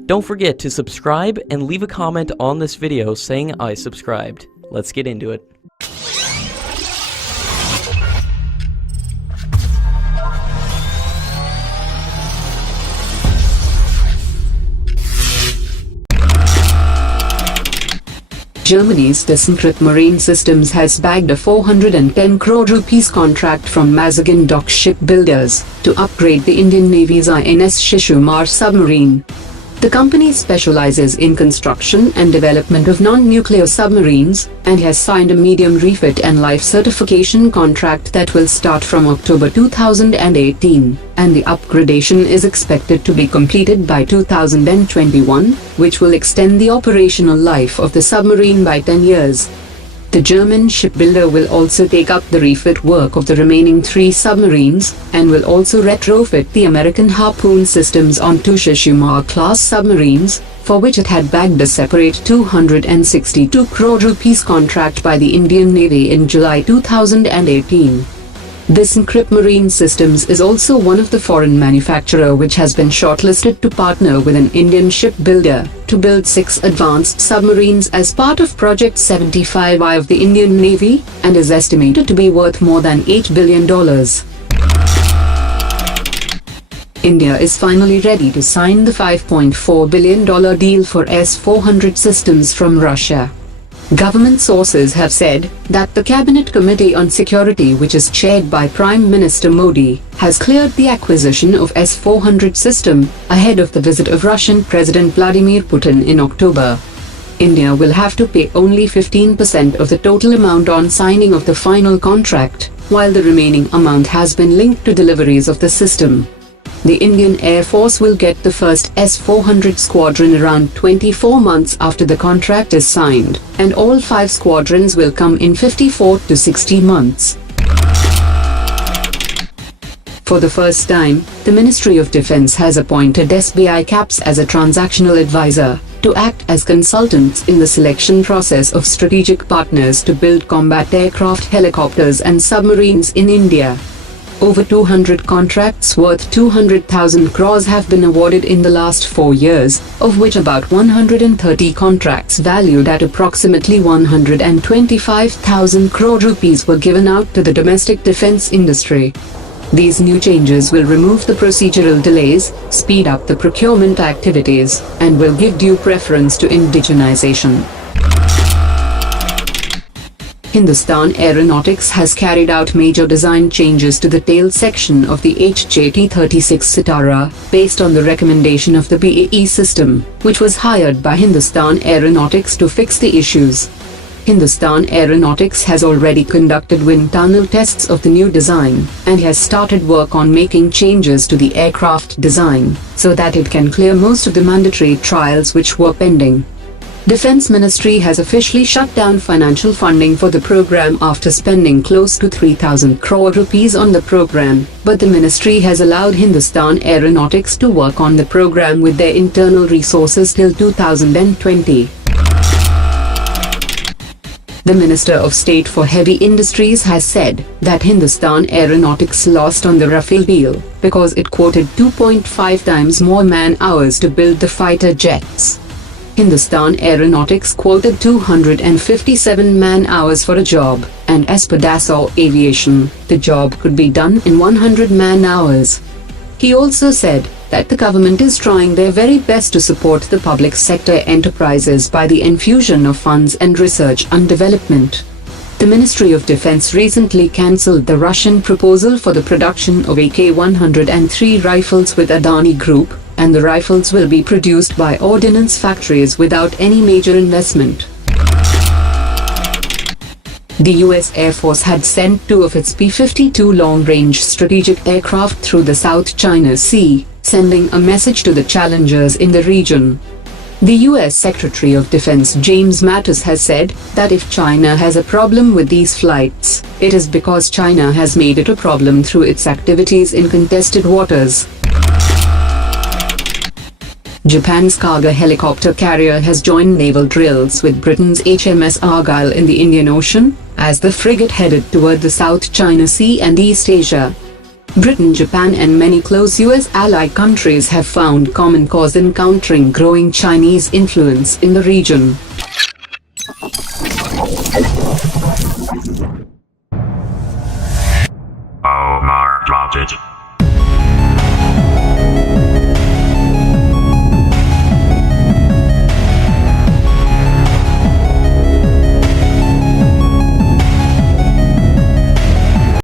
Don't forget to subscribe and leave a comment on this video saying I subscribed. Let's get into it. Germany's ThyssenKrupp Marine Systems has bagged a 410 crore rupees contract from Mazagon Dock shipbuilders to upgrade the Indian Navy's INS Shishumar submarine. The company specializes in construction and development of non-nuclear submarines and has signed a medium refit and life certification contract that will start from October 2018, and the upgradation is expected to be completed by 2021, which will extend the operational life of the submarine by 10 years. The German shipbuilder will also take up the refit work of the remaining 3 submarines, and will also retrofit the American Harpoon systems onto Shishumar-class submarines, for which it had bagged a separate 262 crore rupees contract by the Indian Navy in July 2018. ThyssenKrupp Marine Systems is also one of the foreign manufacturer which has been shortlisted to partner with an Indian shipbuilder to build 6 advanced submarines as part of Project 75I of the Indian Navy, and is estimated to be worth more than $8 billion. India is finally ready to sign the $5.4 billion deal for S400 systems from Russia. Government sources have said that the Cabinet Committee on Security, which is chaired by Prime Minister Modi, has cleared the acquisition of S400 system ahead of the visit of Russian President Vladimir Putin in October. India will have to pay only 15% of the total amount on signing of the final contract, while the remaining amount has been linked to deliveries of the system. The Indian Air Force will get the first S400 squadron around 24 months after the contract is signed, and all 5 squadrons will come in 54 to 60 months. For the first time, the Ministry of Defence has appointed SBI Caps as a transactional advisor to act as consultants in the selection process of strategic partners to build combat aircraft, helicopters and submarines in India. Over 200 contracts worth 200,000 crores have been awarded in the last 4 years, of which about 130 contracts valued at approximately 125,000 crore rupees were given out to the domestic defense industry. These new changes will remove the procedural delays, speed up the procurement activities, and will give due preference to indigenization. Hindustan Aeronautics has carried out major design changes to the tail section of the HJT-36 Sitara, based on the recommendation of the BAE system, which was hired by Hindustan Aeronautics to fix the issues. Hindustan Aeronautics has already conducted wind tunnel tests of the new design, and has started work on making changes to the aircraft design, so that it can clear most of the mandatory trials which were pending. Defense Ministry has officially shut down financial funding for the program after spending close to 3,000 crore rupees on the program, but the ministry has allowed Hindustan Aeronautics to work on the program with their internal resources till 2020. The Minister of State for Heavy Industries has said that Hindustan Aeronautics lost on the Rafale deal because it quoted 2.5 times more man-hours to build the fighter jets. Hindustan Aeronautics quoted 257 man-hours for a job, and as per Dassault Aviation, the job could be done in 100 man-hours. He also said that the government is trying their very best to support the public sector enterprises by the infusion of funds and research and development. The Ministry of Defense recently cancelled the Russian proposal for the production of AK-103 rifles with Adani Group, and the rifles will be produced by ordnance factories without any major investment. The US Air Force had sent 2 of its P-52 long-range strategic aircraft through the South China Sea, sending a message to the challengers in the region. The US Secretary of Defense James Mattis has said that if China has a problem with these flights, it is because China has made it a problem through its activities in contested waters. Japan's cargo helicopter carrier has joined naval drills with Britain's HMS Argyll in the Indian Ocean, as the frigate headed toward the South China Sea and East Asia. Britain, Japan and many close US ally countries have found common cause in countering growing Chinese influence in the region. Omar dropped it.